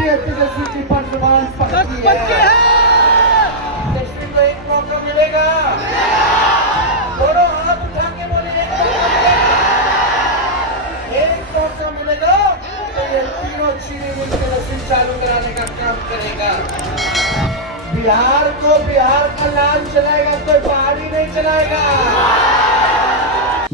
सकती है तेजस्वी जी पर जुबान पक्की है। तेजस्वी को एक मौका मिलेगा, दोनों हाथ उठा के बोलिए एक मौका मिलेगा तो ये तीनों चीनी मिल तेजस्वी चालू कराने का काम करेगा। बिहार को बिहार का लाल चलाएगा, कोई पहाड़ी नहीं चलाएगा।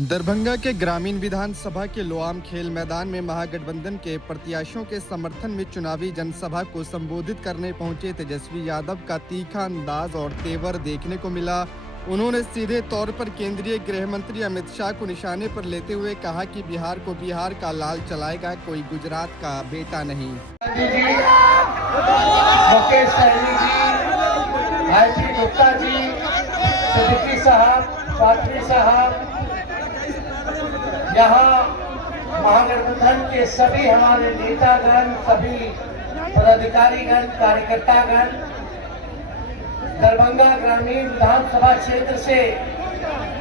दरभंगा के ग्रामीण विधानसभा के लोआम खेल मैदान में महागठबंधन के प्रत्याशियों के समर्थन में चुनावी जनसभा को संबोधित करने पहुंचे तेजस्वी यादव का तीखा अंदाज और तेवर देखने को मिला। उन्होंने सीधे तौर पर केंद्रीय गृह मंत्री अमित शाह को निशाने पर लेते हुए कहा कि बिहार को बिहार का लाल चलाएगा, कोई गुजरात का बेटा नहीं। मुकेश सहनी जी, आईपी गुप्ता जी, सिद्दीकी साहब, पात्री साहब, यहाँ महागठबंधन के सभी हमारे नेतागण, सभी पदाधिकारीगण, कार्यकर्तागण, दरभंगा ग्रामीण विधानसभा क्षेत्र से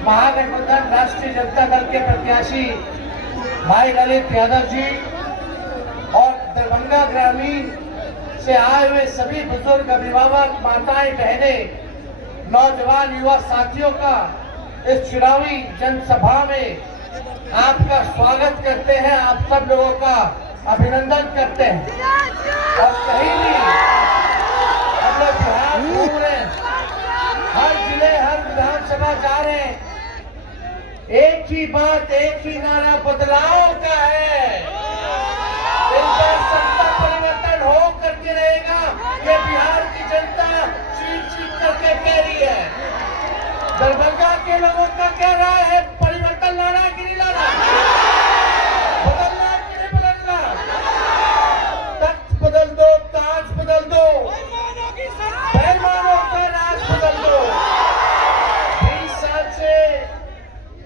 महागठबंधन राष्ट्रीय जनता दल के प्रत्याशी भाई ललित यादव जी और दरभंगा ग्रामीण से आए हुए सभी बुजुर्ग, अभिभावक, माताएं, बहनें, नौजवान, युवा साथियों का इस चुनावी जनसभा में आपका स्वागत करते हैं, आप सब लोगों का अभिनंदन करते हैं। और कहीं भी हम लोग बिहार घूम रहे हैं, हर जिले, हर विधानसभा जा रहे हैं, एक ही बात, एक ही नारा बदलाव का है। इस बार सत्ता परिवर्तन हो करके रहेगा, ये बिहार की जनता चीख करके कह रही है। दरभंगा के लोगों का कह रहा है परिवर्तन लाना है कि नहीं लाना, बदलना है कि नहीं बदलना, तख्त बदल दो, ताज बदल दो, बेईमानों का राज बदल दो। 20 साल से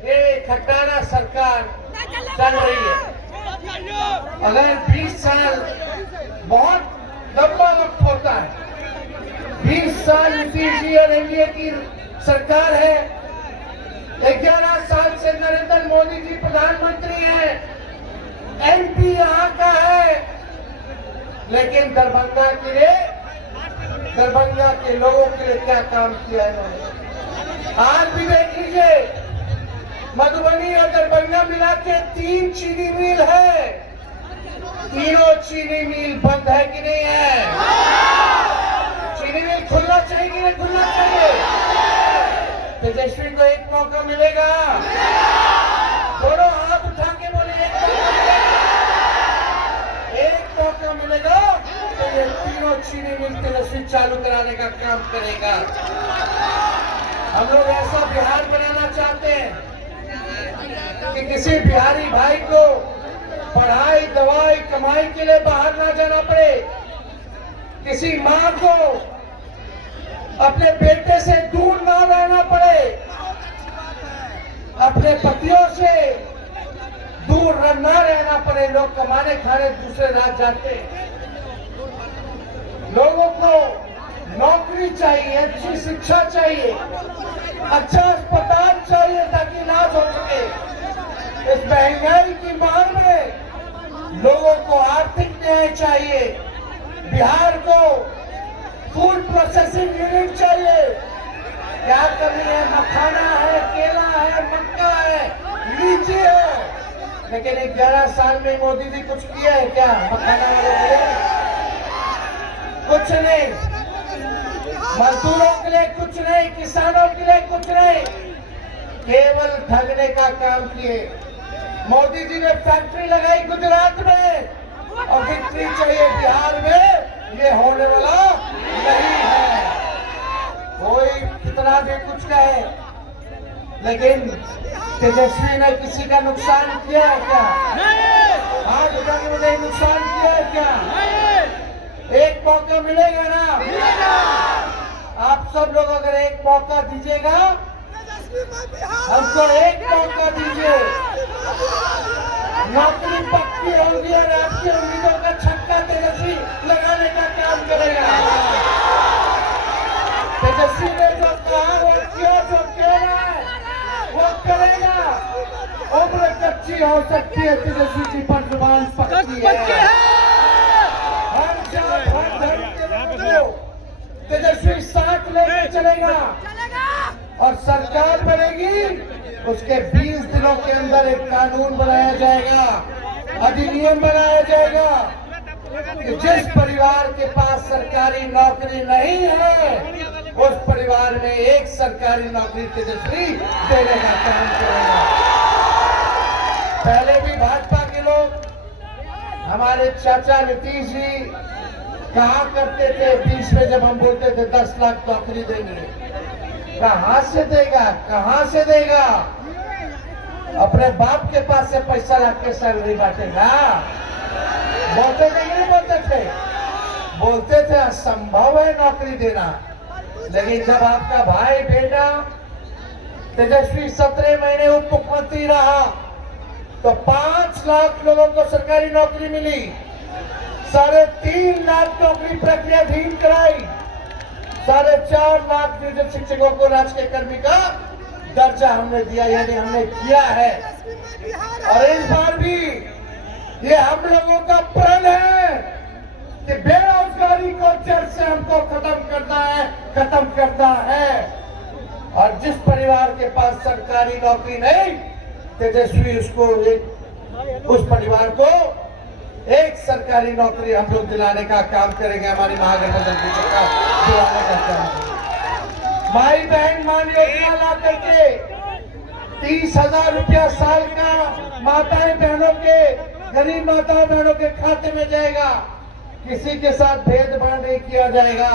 ये खटारा सरकार चल रही है। अगर 20 साल बहुत लंबा वक्त होता है, 20 साल नीतीश जी और एनडीए की सरकार है, 11 साल से नरेंद्र मोदी जी प्रधानमंत्री हैं, एमपी यहाँ का है, लेकिन दरभंगा के लिए, दरभंगा के लोगों के लिए क्या काम किया इन्होंने। आज भी देख लीजिए, मधुबनी और दरभंगा मिला के 3 चीनी मिल है, तीनों चीनी मिल बंद है कि नहीं है? चीनी मिल खुलना चाहिए कि नहीं खुलना चाहिए? तेजस्वी को एक मौका मिलेगा, दोनों हाथ उठा के बोलिए एक मौका मिलेगा तो ये तीनों चीनी मिल तेजस्वी चालू कराने का काम करेगा। हम लोग ऐसा बिहार बनाना चाहते हैं कि किसी बिहारी भाई को पढ़ाई, दवाई, कमाई के लिए बाहर ना जाना पड़े, किसी माँ को अपने बेटे से दूर ना रहना पड़े, अपने पतियों से दूर ना रहना पड़े। लोग कमाने खाने दूसरे राज्य जाते, लोगों को नौकरी चाहिए, अच्छी शिक्षा चाहिए, अच्छा अस्पताल चाहिए ताकि इलाज हो सके। इस महंगाई की मार में लोगों को आर्थिक न्याय चाहिए। बिहार को फूड प्रोसेसिंग यूनिट चाहिए। क्या कमी है? मखाना है, केला है, मक्का है, लीची है, लेकिन 11 साल में मोदी जी कुछ किया है क्या मखाना वाले के लिए? कुछ नहीं। मजदूरों के लिए कुछ नहीं, किसानों के लिए कुछ नहीं, केवल ठगने का काम किए। मोदी जी ने फैक्ट्री लगाई गुजरात में और बिक्री चाहिए बिहार में, ये होने वाला नहीं है। कोई कितना भी कुछ कहे, लेकिन तेजस्वी ने किसी का नुकसान किया है क्या? हाथ उठाने में नुकसान किया है क्या? एक मौका मिलेगा ना? आप सब लोग अगर एक मौका दीजिएगा, हमको एक मौका दीजिए, नौकरी पक्की होगी और आपकी उम्मीदों का छक्का तेजस्वी लगाने का काम करेगा। तेजस्वी ने जो कहा वो किया, जो कह रहा है वो करेगा। उम्र कच्ची हो सकती है, तेजस्वी जी पर जुबान पक्की है। जात हर धर्म के लोगों को तेजस्वी साथ लेके चलेगा और सरकार बनेगी। उसके 20 दिनों के अंदर एक कानून बनाया जाएगा, अधिनियम बनाया जाएगा कि जिस परिवार के पास सरकारी नौकरी नहीं है उस परिवार में एक सरकारी नौकरी तेजस्वी देने का काम करेगा। पहले भी भाजपा के लोग, हमारे चाचा नीतीश जी कहा करते थे बीच में जब हम बोलते थे 10 लाख नौकरी देंगे, कहां से देगा, कहां से देगा? अपने बाप के पास से पैसा रख के सैलरी बांटेगा। बोलते थे नहीं बोलते थे? बोलते थे असंभव है नौकरी देना। लेकिन जब आपका भाई बेटा तेजस्वी 17 महीने उप मुख्यमंत्री रहा तो 5 लाख लोगों को सरकारी नौकरी मिली, 3.5 लाख नौकरी प्रक्रियाधीन कराई, 4.5 लाख नियोजित शिक्षकों को राजकीय कर्मी का दर्जा हमने दिया, यानी हमने किया है। और इस बार भी ये हम लोगों का प्रण है कि बेरोजगारी को जड़ से हमको खत्म करना है। और जिस परिवार के पास सरकारी नौकरी नहीं, तेजस्वी उस परिवार को एक सरकारी नौकरी हम लोग दिलाने का काम करेंगे। हमारी महागठबंधन की सरकार दिलाने का काम करेंगे। माई बहन मान योजना ला करके 30,000 रुपया साल का माताएं बहनों के, गरीब माताओं बहनों के खाते में जाएगा। किसी के साथ भेदभाव नहीं किया जाएगा।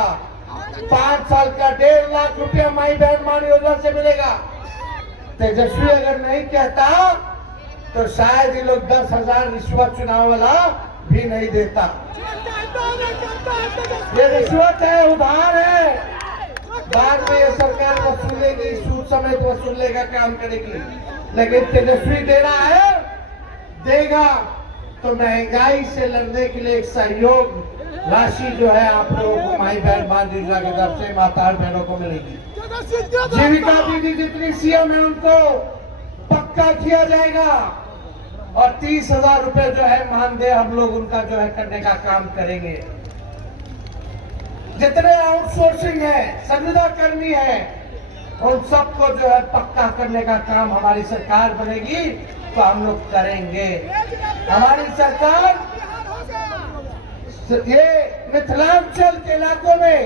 5 साल का 1.5 लाख रुपया माई बहन मान योजना से मिलेगा। तेजस्वी अगर नहीं कहता तो शायद ये लोग 10,000 रिश्वत चुनाव वाला भी नहीं देता। ये रिश्वत है, उधार है, बाद में ये सरकार वसूलेगी, सूद समेत वसूलने का काम करेगी। लेकिन तेजस्वी दे रहा है, देगा तो महंगाई से लड़ने के लिए एक सहयोग राशि जो है आप लोगों को माई बहन मान योजना की तरफ से माता बहनों को मिलेगी। जीविका दीदी जितनी सीएम है उनको पक्का किया जाएगा और 30,000 रुपए जो है मानदेय हम लोग उनका जो है करने का काम करेंगे। जितने आउटसोर्सिंग है, संविदा कर्मी है, उन सबको जो है पक्का करने का काम हमारी सरकार बनेगी तो हम लोग करेंगे। हमारी सरकार ये मिथिलांचल के इलाकों में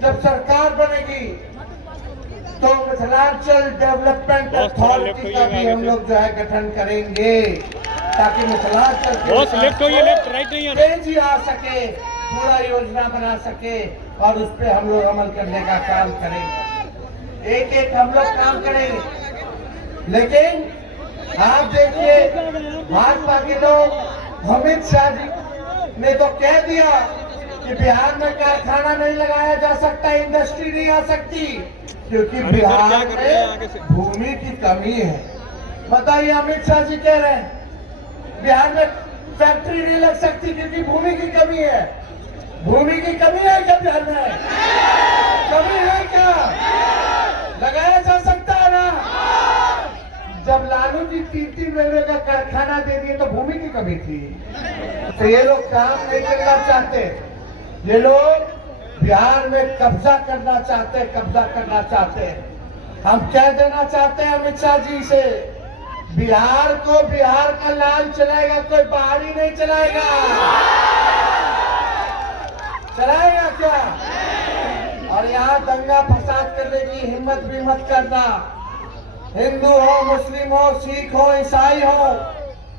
जब सरकार बनेगी तो मिथिलांचल डेवलपमेंट अथॉरिटी का भी हम लोग जो है गठन करेंगे ताकि मिथिलांचल तेजी आ सके, पूरा योजना बना सके और उस पर हम लोग अमल करने का काम करेंगे। एक एक हम लोग काम करेंगे। लेकिन आप देखिए भाजपा के लोग, अमित शाह जी ने तो कह दिया कि बिहार में कारखाना नहीं लगाया जा सकता, इंडस्ट्री नहीं आ सकती क्योंकि बिहार में भूमि की कमी है। बताइए, अमित शाह जी कह रहे हैं बिहार में फैक्ट्री नहीं लग सकती क्योंकि भूमि की कमी है। भूमि की कमी है क्या बिहार में? कमी है क्या? लगाया जा सकता है ना। जब लालू जी 3-3 रेलवे का कारखाना दे दिए तो भूमि की कमी थी। तो ये लोग काम नहीं करना चाहते, ये लोग बिहार में कब्जा करना चाहते। हम कह देना चाहते हैं अमित शाह जी से, बिहार को बिहार का लाल चलाएगा, कोई बाहरी नहीं चलाएगा। चलाएगा क्या? और यहाँ दंगा फसाद करने की हिम्मत भी मत करना। हिंदू हो, मुस्लिम हो, सिख हो, ईसाई हो,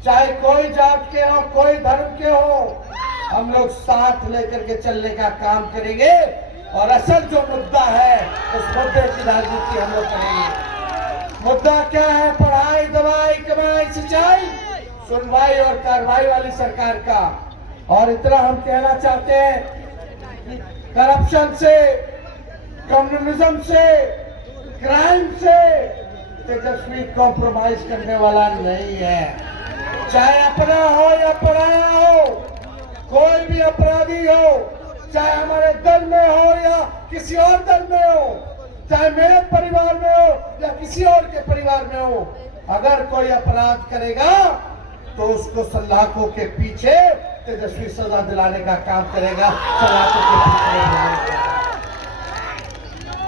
चाहे कोई जात के हो, कोई धर्म के हो, हम लोग साथ लेकर के चलने का काम करेंगे और असल जो मुद्दा है उस मुद्दे की राजनीति हम लोग करेंगे। मुद्दा क्या है? पढ़ाई, दवाई, कमाई, सिंचाई, सुनवाई और कार्रवाई वाली सरकार का। और इतना हम कहना चाहते हैं, करप्शन से, कम्युनिज्म से, क्राइम से तेजस्वी कॉम्प्रोमाइज करने वाला नहीं है। चाहे अपना हो या पराया हो, कोई भी अपराधी हो, चाहे हमारे दल में हो या किसी और दल में हो, चाहे मेरे परिवार में हो या किसी और के परिवार में हो, अगर कोई अपराध करेगा तो उसको सलाखों के पीछे तेजस्वी सजा दिलाने का काम करेगा। सलाखों के पीछे नहीं होगा।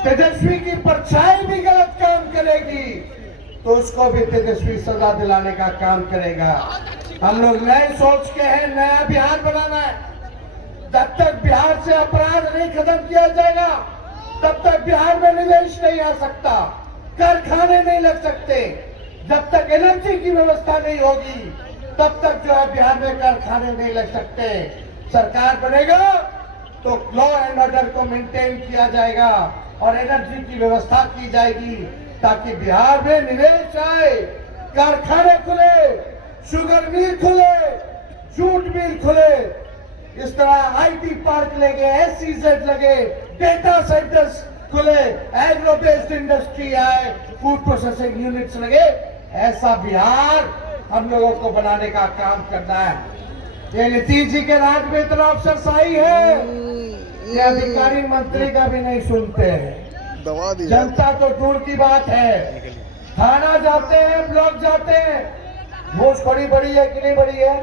तेजस्वी की परछाई भी गलत काम करेगी तो उसको भी तेजस्वी सजा दिलाने का काम करेगा। हम लोग नए सोच के हैं, नया बिहार बनाना है। जब तक बिहार से अपराध नहीं खत्म किया जाएगा तब तक बिहार में निवेश नहीं आ सकता, कारखाने नहीं लग सकते। जब तक एनर्जी की व्यवस्था नहीं होगी तब तक जो है बिहार में कारखाने नहीं लग सकते। सरकार बनेगा तो लॉ एंड ऑर्डर को मेंटेन किया जाएगा और एनर्जी की व्यवस्था की जाएगी ताकि बिहार में निवेश आए, कारखाने खुले, शुगर मिल खुले, जूट मिल खुले। इस तरह आईटी पार्क लगे, एसईजेड लगे, डेटा सेंटर्स खुले, एग्रो बेस्ड इंडस्ट्री आए, फूड प्रोसेसिंग यूनिट्स लगे। ऐसा बिहार हम लोगों को बनाने का काम करना है। ये नीतीश जी के राज में इतना अफसरशाही है कि अधिकारी मंत्री का भी नहीं सुनते हैं। जनता तो दूर की बात है। थाना जाते हैं, ब्लॉक जाते हैं, घूसखोरी बड़ी है कि नहीं बड़ी है?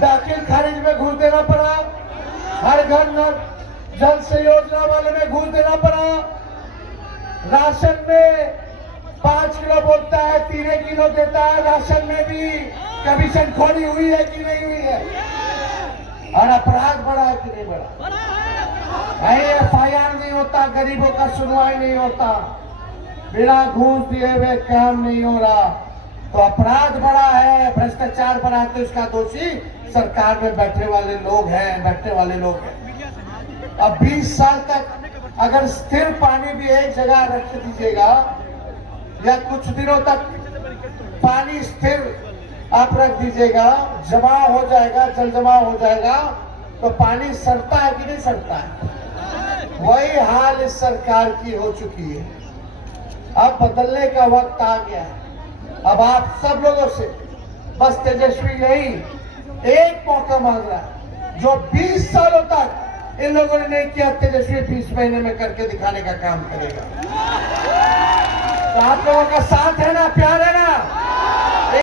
दाखिल खारिज में घूस देना पड़ा, हर घर नल जल से योजना वाले में घूस देना पड़ा, राशन में 5 किलो बोलता है 3 किलो देता है, राशन में भी कमीशन खोरी हुई है कि नहीं हुई है? और अपराध बढ़ा है कि नहीं बढ़ा? FIR नहीं होता, गरीबों का सुनवाई नहीं होता, बिना घूस दिए हुए काम नहीं हो रहा, तो अपराध बढ़ा है, भ्रष्टाचार बढ़ा है। तो इसका दोषी सरकार में बैठने वाले लोग हैं। अब 20 साल तक अगर स्थिर पानी भी एक जगह रख दीजिएगा या कुछ दिनों तक पानी स्थिर आप रख दीजिएगा, जमा हो जाएगा, जल जमा हो जाएगा, तो पानी सड़ता है कि नहीं सड़ता है? वही हाल इस सरकार की हो चुकी है। अब बदलने का वक्त आ गया है। अब आप सब लोगों से बस तेजस्वी नहीं एक मौका मांग रहा है, जो 20 सालों तक इन लोगों ने नहीं किया, तेजस्वी 20 महीने में करके दिखाने का काम करेगा। तो आप लोगों का साथ है ना, प्यार है ना?